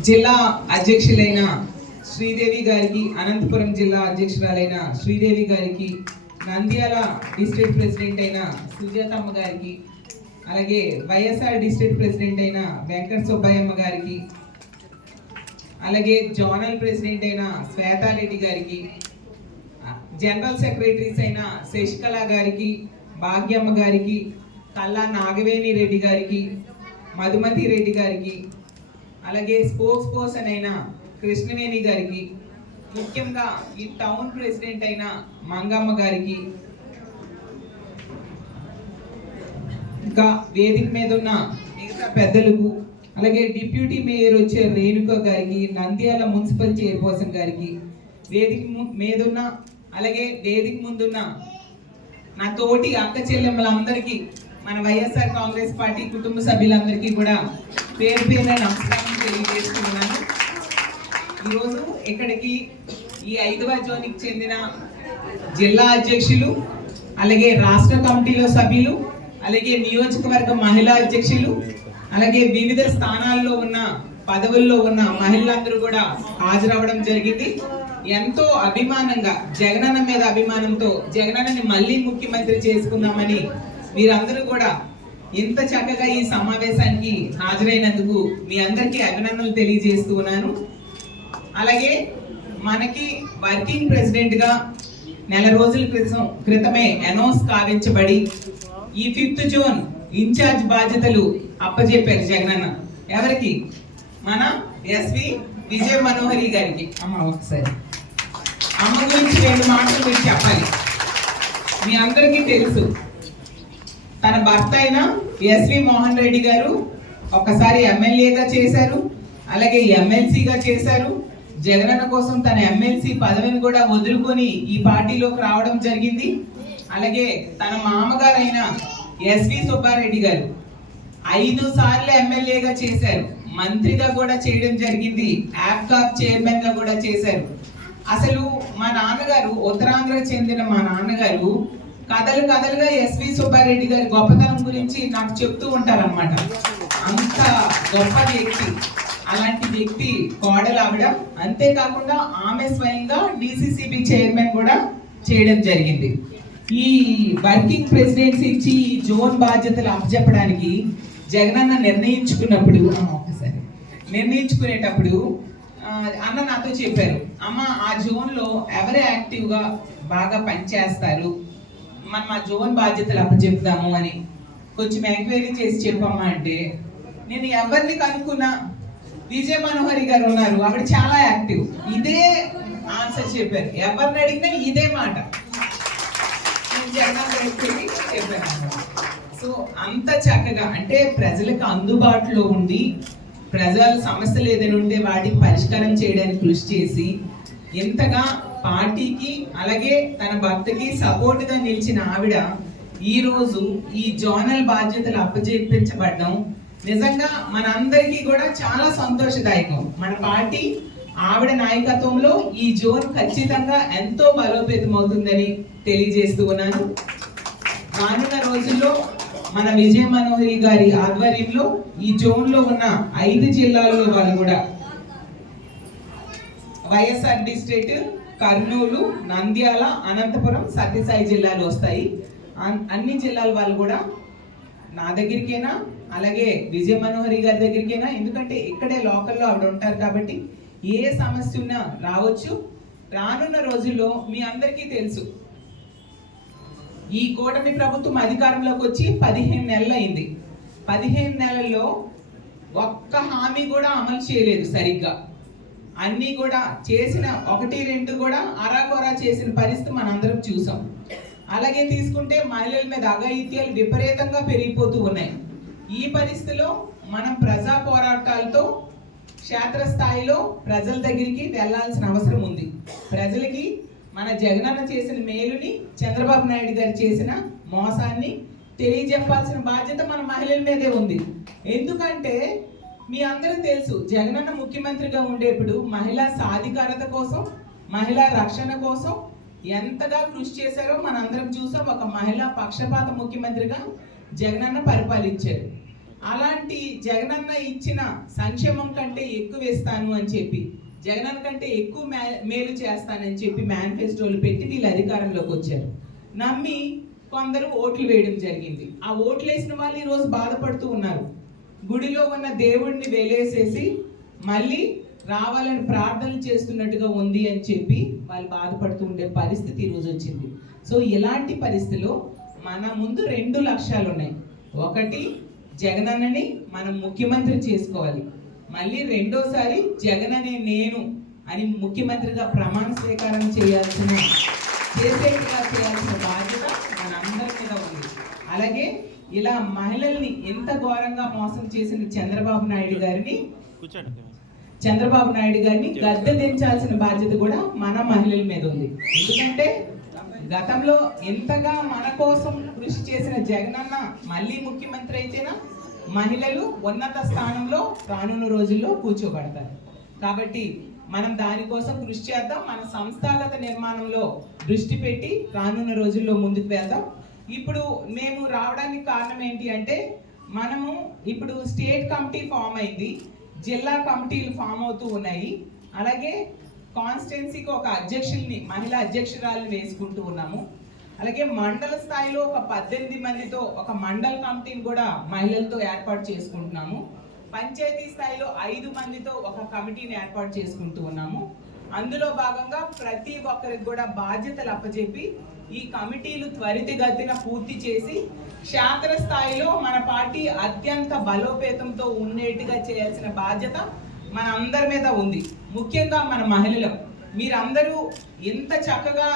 జిల్లా అధ్యక్షులైన శ్రీదేవి గారికి అనంతపురం జిల్లా అధ్యక్షురాలైన శ్రీదేవి గారికి నంద్యాల డిస్ట్రిక్ట్ ప్రెసిడెంట్ అయిన సుజాతమ్మ గారికి అలాగే వైఎస్ఆర్ డిస్ట్రిక్ట్ ప్రెసిడెంట్ అయిన వెంకట సుబ్బయ్యమ్మ గారికి అలాగే జోనల్ ప్రెసిడెంట్ అయిన శ్వేతారెడ్డి గారికి జనరల్ సెక్రటరీస్ అయిన శశికళ గారికి భాగ్యమ్మ గారికి కల్లా నాగవేణి రెడ్డి గారికి మధుమతి రెడ్డి గారికి అలాగే స్పోక్స్ పర్సన్ అయిన కృష్ణవేణి గారికి ముఖ్యంగా ఈ టౌన్ ప్రెసిడెంట్ అయిన మంగమ్మ గారికి ఇంకా వేదిక మీద ఉన్న మిగతా పెద్దలకు అలాగే డిప్యూటీ మేయర్ వచ్చే రేణుక గారికి నంద్యాల మున్సిపల్ చైర్పర్సన్ గారికి వేదిక ము- మీదున్న అలాగే వేదిక ముందున్న నా తోటి అక్క చెల్లెమ్మలందరికీ మన వైఎస్ఆర్ కాంగ్రెస్ పార్టీ కుటుంబ సభ్యులందరికీ కూడా పేరు పేరున నమస్కారం తెలియజేస్తున్నాను ఈరోజు ఇక్కడికి ఈ ఐదవ జోన్కి చెందిన జిల్లా అధ్యక్షులు అలాగే రాష్ట్ర కమిటీలో సభ్యులు అలాగే నియోజకవర్గ మహిళా అధ్యక్షులు అలాగే వివిధ స్థానాల్లో ఉన్న పదవుల్లో ఉన్న మహిళలందరూ కూడా హాజరవడం జరిగింది. ఎంతో అభిమానంగా జగనన్న మీద అభిమానంతో జగనన్నని మళ్ళీ ముఖ్యమంత్రి చేసుకుందామని మీరందరూ కూడా ఇంత చక్కగా ఈ సమావేశానికి హాజరైనందుకు మీ అందరికీ అభినందనలు తెలియజేస్తూ ఉన్నాను. అలాగే మనకి వర్కింగ్ ప్రెసిడెంట్గా నెల రోజుల క్రితం క్రితమే అనౌన్స్ కావించబడి ఈ ఫిఫ్త్ జోన్ ఇన్ఛార్జ్ బాధ్యతలు అప్పజెప్పారు జగనన్న. ఎవరికి? మన ఎస్వి విజయ మనోహరి గారికి. అమ్మ ఒకసారి. అమ్మ గురించి రెండు మాటలు మీరు చెప్పాలి. మీ అందరికీ తెలుసు. తన భర్త అయిన ఎస్వి మోహన్ రెడ్డి గారు ఒకసారి ఎమ్మెల్యేగా చేశారు అలాగే ఎమ్మెల్సీగా చేశారు. జగనన్న కోసం తన ఎమ్మెల్సీ పదవిని కూడా వదులుకొని ఈ పార్టీలోకి రావడం జరిగింది. అలాగే తన మామగారైన ఎస్వి సుబ్బారెడ్డి గారు ఐదు సార్లు ఎమ్మెల్యేగా చేశారు. మంత్రిగా కూడా చేయడం జరిగింది. యాప్కాప్ చైర్మన్గా కూడా చేశారు. అసలు మా నాన్నగారు ఉత్తరాంధ్రకు చెందిన మా నాన్నగారు కథలు కథలుగా ఎస్వి సుబ్బారెడ్డి గారి గొప్పతనం గురించి నాకు చెప్తూ ఉంటారనమాట అంత గొప్ప వ్యక్తి. అలాంటి వ్యక్తి కోడలు ఆవిడ. అంతేకాకుండా ఆమె స్వయంగా డిసిసిబి చైర్మన్ కూడా చేయడం జరిగింది. ఈ వర్కింగ్ ప్రెసిడెన్సీ ఇచ్చి ఈ జోన్ బాధ్యతలు అప్పచెప్పడానికి జగనన్న నిర్ణయించుకున్నప్పుడు ఒకసారి నిర్ణయించుకునేటప్పుడు అన్న నాతో చెప్పారు అమ్మ ఆ జోన్లో ఎవరు యాక్టివ్గా బాగా పనిచేస్తారు? మనం ఆ జోన్ బాధ్యతలు అప్పచెప్తాము అని కొంచెం ఎంక్వైరీ చేసి చెప్పమ్మా అంటే నేను ఎవరిని కనుక్కున్నా? విజయ మనోహరి గారు ఉన్నారు ఆవిడ చాలా యాక్టివ్. ఇదే ఆన్సర్ చెప్పారు. ఎవరిని అడిగినా ఇదే మాట. నేను జగన్ చెప్పాను సో అంత చక్కగా అంటే ప్రజలకు అందుబాటులో ఉండి ప్రజల సమస్యలు ఏదైనా ఉంటే వాటికి పరిష్కారం చేయడానికి కృషి చేసి ఎంతగా పార్టీకి అలాగే తన భర్తకి సపోర్ట్గా నిలిచిన ఆవిడ ఈ రోజు ఈ జోనల్ బాధ్యతలు అప్పచెప్పించబడ్డం నిజంగా మనందరికీ కూడా చాలా సంతోషదాయకం. మన పార్టీ ఆవిడ నాయకత్వంలో ఈ జోన్ ఖచ్చితంగా ఎంతో బలోపేతం అవుతుందని తెలియజేస్తూ ఉన్నాను. రానున్న రోజుల్లో మన విజయ మనోహరి గారి ఆధ్వర్యంలో ఈ జోన్లో ఉన్న ఐదు జిల్లాల్లో వాళ్ళు కూడా వైఎస్ఆర్ డిస్ట్రిక్ట్ కర్నూలు నంద్యాల అనంతపురం సత్యసాయి జిల్లాలు వస్తాయి. అన్- అన్ని జిల్లాల వాళ్ళు కూడా నా దగ్గరికైనా? అలాగే విజయ మనోహరి గారి దగ్గరికైనా? ఎందుకంటే ఇక్కడే లోకల్లో ఆవిడ ఉంటారు కాబట్టి ఏ సమస్య ఉన్నా రావచ్చు. రానున్న రోజుల్లో మీ అందరికీ తెలుసు. ఈ కూటమి ప్రభుత్వం అధికారంలోకి వచ్చి పదిహేను నెలలు అయింది. పదిహేను నెలల్లో ఒక్క హామీ కూడా అమలు చేయలేదు సరిగ్గా. అన్నీ కూడా చేసిన ఒకటి రెండు కూడా అరాకొరా చేసిన పరిస్థితి మనందరం చూసాం. అలాగే తీసుకుంటే మహిళల మీద అఘాయిత్యాలు విపరీతంగా పెరిగిపోతూ ఉన్నాయి. ఈ పరిస్థితిలో మనం ప్రజా పోరాటాలతో క్షేత్రస్థాయిలో ప్రజల దగ్గరికి వెళ్ళాల్సిన అవసరం ఉంది. ప్రజలకి మన జగనన్న చేసిన మేలుని చంద్రబాబు నాయుడు గారు చేసిన మోసాన్ని తెలియజెప్పాల్సిన బాధ్యత మన మహిళల మీదే ఉంది. ఎందుకంటే మీ అందరూ తెలుసు జగనన్న ముఖ్యమంత్రిగా ఉండేప్పుడు మహిళా సాధికారత కోసం మహిళా రక్షణ కోసం ఎంతగా కృషి చేశారో మనందరం చూసాం. ఒక మహిళా పక్షపాత ముఖ్యమంత్రిగా జగనన్న పరిపాలించారు. అలాంటి జగనన్న ఇచ్చిన సంక్షేమం కంటే ఎక్కువ ఇస్తాను అని చెప్పి జగనన్న కంటే ఎక్కువ మే- మేలు చేస్తానని చెప్పి మేనిఫెస్టోలు పెట్టి వీళ్ళు అధికారంలోకి వచ్చారు. నమ్మి కొందరు ఓట్లు వేయడం జరిగింది. ఆ ఓట్లు వేసిన వాళ్ళు ఈరోజు బాధపడుతూ ఉన్నారు. గుడిలో ఉన్న దేవుడిని వెలేసేసి మళ్ళీ రావాలని ప్రార్థన చేస్తున్నట్టుగా ఉంది అని చెప్పి వాళ్ళు బాధపడుతూ ఉండే పరిస్థితి ఈరోజు వచ్చింది. సో ఇలాంటి పరిస్థితిలో మన ముందు రెండు లక్ష్యాలు ఉన్నాయి. ఒకటి జగనన్నని మనం ముఖ్యమంత్రి చేసుకోవాలి. మళ్ళీ రెండోసారి జగన్ అనే నేను అని ముఖ్యమంత్రిగా ప్రమాణ స్వీకారం చేయాల్సిన చేసేట్టుగా చేయాల్సిన బాధ్యత మనందరి మీద ఉంది. అలాగే ఇలా మహిళల్ని ఎంత ఘోరంగా మోసం చేసిన చంద్రబాబు నాయుడు గారిని? చంద్రబాబు నాయుడు గారిని గద్దె దించాల్సిన బాధ్యత కూడా మన మహిళల మీద ఉంది. ఎందుకంటే గతంలో ఎంతగా మన కోసం కృషి చేసిన జగనన్న మళ్ళీ ముఖ్యమంత్రి అయితేనా మహిళలు ఉన్నత స్థానంలో రానున్న రోజుల్లో కూర్చోబడతారు. కాబట్టి మనం దానికోసం కృషి చేద్దాం. మన సంస్థాగత నిర్మాణంలో దృష్టి పెట్టి రానున్న రోజుల్లో ముందుకు వెళ్దాం. ఇప్పుడు మేము రావడానికి కారణం ఏంటి అంటే మనము ఇప్పుడు స్టేట్ కమిటీ ఫామ్ అయింది జిల్లా కమిటీలు ఫామ్ అవుతూ ఉన్నాయి. అలాగే కాన్స్టిట్యున్సీకి ఒక అధ్యక్షుల్ని మహిళా అధ్యక్షురాలు వేసుకుంటూ ఉన్నాము. అలాగే మండల స్థాయిలో ఒక పద్దెనిమిది మందితో ఒక మండల కమిటీని కూడా మహిళలతో ఏర్పాటు చేసుకుంటున్నాము. పంచాయతీ స్థాయిలో ఐదు మందితో ఒక కమిటీని ఏర్పాటు చేసుకుంటూ ఉన్నాము. అందులో భాగంగా ప్రతి ఒక్కరికి కూడా బాధ్యతలు అప్పచెప్పి ఈ కమిటీలు త్వరితగతిన పూర్తి చేసి క్షేత్ర స్థాయిలో మన పార్టీ అత్యంత బలోపేతంతో ఉండేట్టుగా చేయాల్సిన బాధ్యత మన అందరి మీద ఉంది. ముఖ్యంగా మన మహిళలు. మీరందరూ ఎంత చక్కగా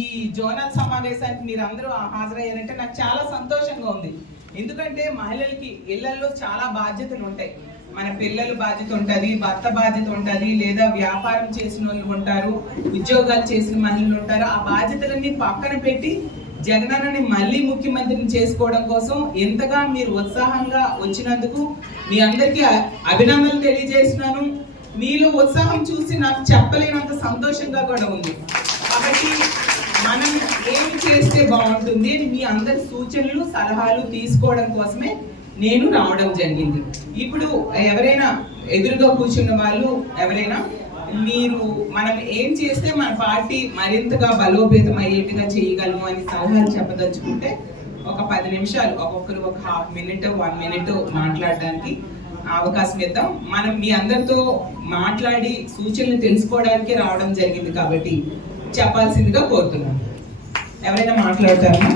ఈ జోనల్ సమావేశానికి మీరందరూ హాజరయ్యారంటే నాకు చాలా సంతోషంగా ఉంది. ఎందుకంటే మహిళలకి ఇళ్ళలో చాలా బాధ్యతలు ఉంటాయి మన పిల్లల బాధ్యత ఉంటుంది భర్త బాధ్యత ఉంటుంది లేదా వ్యాపారం చేసిన వాళ్ళు ఉంటారు ఉద్యోగాలు చేసిన మహిళలు ఉంటారు ఆ బాధ్యతలన్నీ పక్కన పెట్టి జగనన్నని మళ్ళీ ముఖ్యమంత్రిని చేసుకోవడం కోసం ఎంతగా మీరు ఉత్సాహంగా వచ్చినందుకు మీ అందరికీ అభినందనలు తెలియజేస్తున్నాను. మీలో ఉత్సాహం చూసి నాకు చెప్పలేనంత సంతోషంగా కూడా ఉంది. కాబట్టి మనం ఏం చేస్తే బాగుంటుంది అని మీ అందరి సూచనలు సలహాలు తీసుకోవడం కోసమే నేను రావడం జరిగింది. ఇప్పుడు ఎవరైనా ఎదురుగా కూర్చున్న వాళ్ళు ఎవరైనా మీరు మనం ఏం చేస్తే మన పార్టీ మరింతగా బలోపేతం అయ్యేట్టుగా చేయగలము అని సలహాలు చెప్పదలుచుకుంటే ఒక పది నిమిషాలు ఒక్కొక్కరు ఒక హాఫ్ మినిట్ వన్ మినిట్ మాట్లాడడానికి అవకాశం ఇద్దాం. మనం మీ అందరితో మాట్లాడి సూచనలు తెలుసుకోవడానికి రావడం జరిగింది కాబట్టి చెప్పాల్సిందిగా కోరుతున్నాను. ఎవరైనా మాట్లాడతారా?